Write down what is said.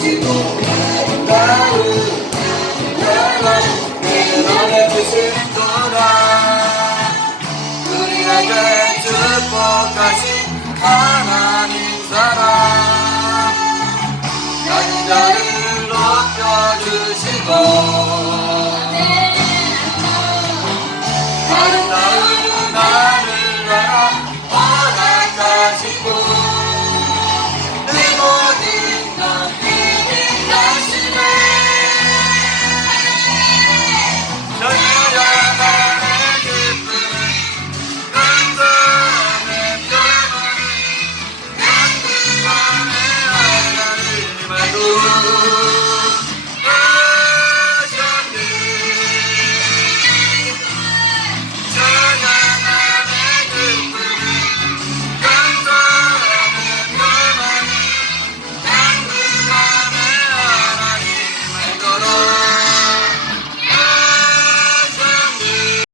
지구를 나누라, 내게 우리에게 주고 가시 하나님 사랑 나는 나를